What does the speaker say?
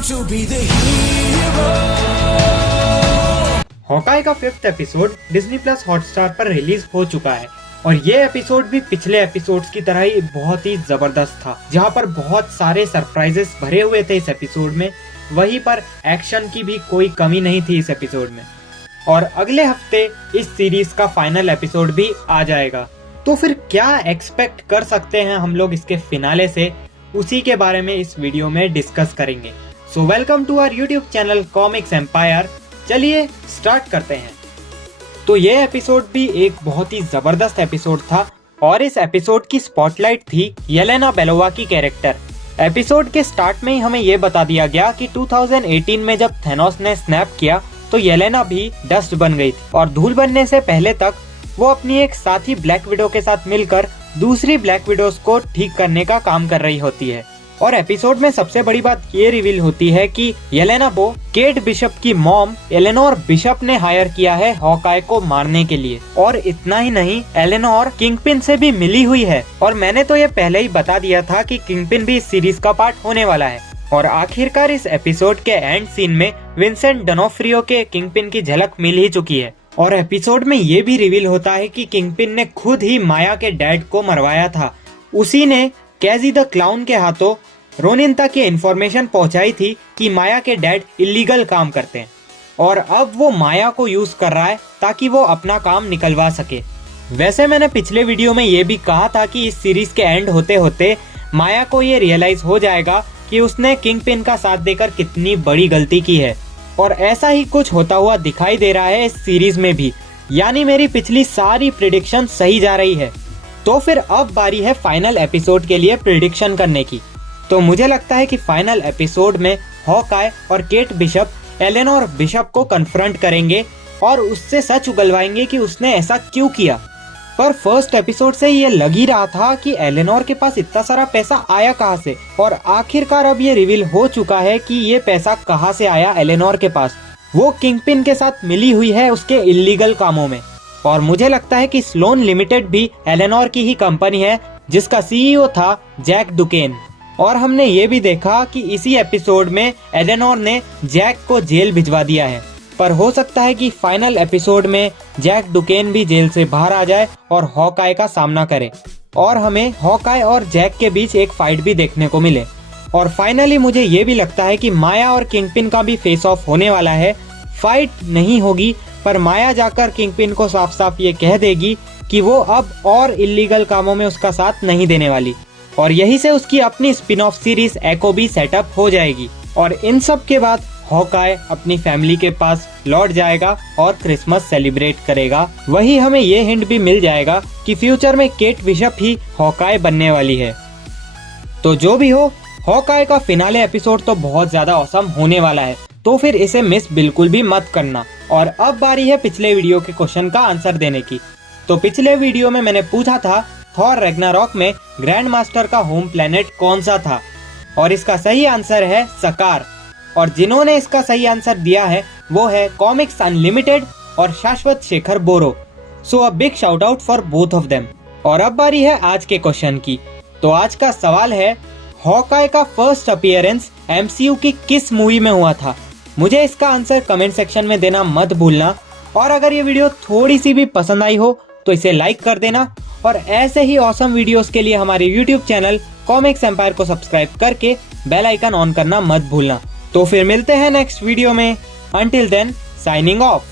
time to be the hero. Hawkeye का 5th episode Disney plus Hotstar पर release हो चुका है और ये एपिसोड भी पिछले एपिसोड्स की तरह ही बहुत ही जबरदस्त था, जहाँ पर बहुत सारे सरप्राइजेस भरे हुए थे इस एपिसोड में। वहीं पर एक्शन की भी कोई कमी नहीं थी इस एपिसोड में। और अगले हफ्ते इस सीरीज का फाइनल एपिसोड भी आ जाएगा। तो फिर क्या एक्सपेक्ट कर सकते हैं हम लोग इसके फिनाले से, उसी के बारे में इस वीडियो में डिस्कस करेंगे। So welcome to our YouTube channel Comics Empire. चलिए स्टार्ट करते हैं। तो ये एपिसोड भी एक बहुत ही जबरदस्त एपिसोड था और इस एपिसोड की स्पॉटलाइट थी येलेना बेलोवा की कैरेक्टर। एपिसोड के स्टार्ट में ही हमें ये बता दिया गया कि 2018 में जब थेनोस ने स्नैप किया तो येलेना भी डस्ट बन गई थी और धूल बनने से पहले तक वो अपनी एक साथी ब्लैक विडो के साथ मिलकर दूसरी ब्लैक विडोज को ठीक करने का काम कर रही होती है। और एपिसोड में सबसे बड़ी बात ये रिवील होती है कि येलेना को केट बिशप की मॉम एलेनोर बिशप ने हायर किया है हॉकाई को मारने के लिए। और इतना ही नहीं, एलेनोर किंगपिन से भी मिली हुई है। और मैंने तो ये पहले ही बता दिया था कि किंगपिन भी इस सीरीज का पार्ट होने वाला है। और आखिरकार इस एपिसोड के एंड सीन में विंसेंट डोनोफ्रियो के किंगपिन की झलक मिल ही चुकी है। और एपिसोड में ये भी रिवील होता है कि किंगपिन ने खुद ही माया के डैड को मरवाया था। उसी ने कैजी द क्लाउन के हाथों रोनिन तक ये इन्फॉर्मेशन पहुंचाई थी कि माया के डैड इलीगल काम करते हैं और अब वो माया को यूज कर रहा है ताकि वो अपना काम निकलवा सके। वैसे मैंने पिछले वीडियो में ये भी कहा था कि इस सीरीज के एंड होते होते माया को ये रियलाइज हो जाएगा कि उसने किंगपिन का साथ देकर कितनी बड़ी गलती की है। और ऐसा ही कुछ होता हुआ दिखाई दे रहा है इस सीरीज में भी, यानी मेरी पिछली सारी प्रिडिक्शन सही जा रही है। तो फिर अब बारी है फाइनल एपिसोड के लिए प्रिडिक्शन करने की। तो मुझे लगता है कि फाइनल एपिसोड में हॉकाई और केट बिशप एलेनोर बिशप को कन्फ्रंट करेंगे और उससे सच उगलवाएंगे कि उसने ऐसा क्यों किया। पर फर्स्ट एपिसोड से ये लग ही रहा था कि एलेनोर के पास इतना सारा पैसा आया कहाँ से, और आखिरकार अब ये रिवील हो चुका है कि ये पैसा कहाँ से आया एलेनोर के पास। वो किंगपिन के साथ मिली हुई है उसके इलीगल कामों में। और मुझे लगता है कि स्लोन लिमिटेड भी एलेनोर की ही कंपनी है जिसका सीईओ था जैक डुकेन। और हमने ये भी देखा कि इसी एपिसोड में एलेनोर ने जैक को जेल भिजवा दिया है। पर हो सकता है कि फाइनल एपिसोड में जैक डुकेन भी जेल से बाहर आ जाए और हॉकाई का सामना करे और हमें हॉकाई और जैक के बीच एक फाइट भी देखने को मिले। और फाइनली मुझे ये भी लगता है कि माया और किंगपिन का भी फेस ऑफ होने वाला है। फाइट नहीं होगी पर माया जाकर किंगपिन को साफ साफ ये कह देगी कि वो अब और इलीगल कामों में उसका साथ नहीं देने वाली और यही से उसकी अपनी स्पिन ऑफ सीरीज एको भी सेटअप हो जाएगी। और इन सब के बाद हॉकाई अपनी फैमिली के पास लौट जाएगा और क्रिसमस सेलिब्रेट करेगा। वही हमें ये हिंट भी मिल जाएगा कि फ्यूचर में केट बिशप ही हॉकाई बनने वाली है। तो जो भी हो, हॉकाई का फिनाले एपिसोड तो बहुत ज्यादा ऑसम होने वाला है, तो फिर इसे मिस बिल्कुल भी मत करना। और अब बारी है पिछले वीडियो के क्वेश्चन का आंसर देने की। तो पिछले वीडियो में मैंने पूछा था थॉर रैग्नारॉक में ग्रैंड मास्टर का होम प्लेनेट कौन सा था, और इसका सही आंसर है सकार। और जिन्होंने इसका सही आंसर दिया है वो है कॉमिक्स अनलिमिटेड और Shashwat Shekhar Boro. So a big shout out for both of them. और अब बारी है आज के क्वेश्चन की। तो आज का सवाल है, हॉकाई का फर्स्ट अपीयरेंस एमसीयू की किस मूवी में हुआ था? मुझे इसका आंसर कमेंट सेक्शन में देना मत भूलना। और अगर ये वीडियो थोड़ी सी भी पसंद आई हो तो इसे लाइक कर देना और ऐसे ही ऑसम वीडियोस के लिए हमारे यूट्यूब चैनल कॉमिक्स एम्पायर को सब्सक्राइब करके बेल आइकन ऑन करना मत भूलना। तो फिर मिलते हैं नेक्स्ट वीडियो में। Until then, signing of.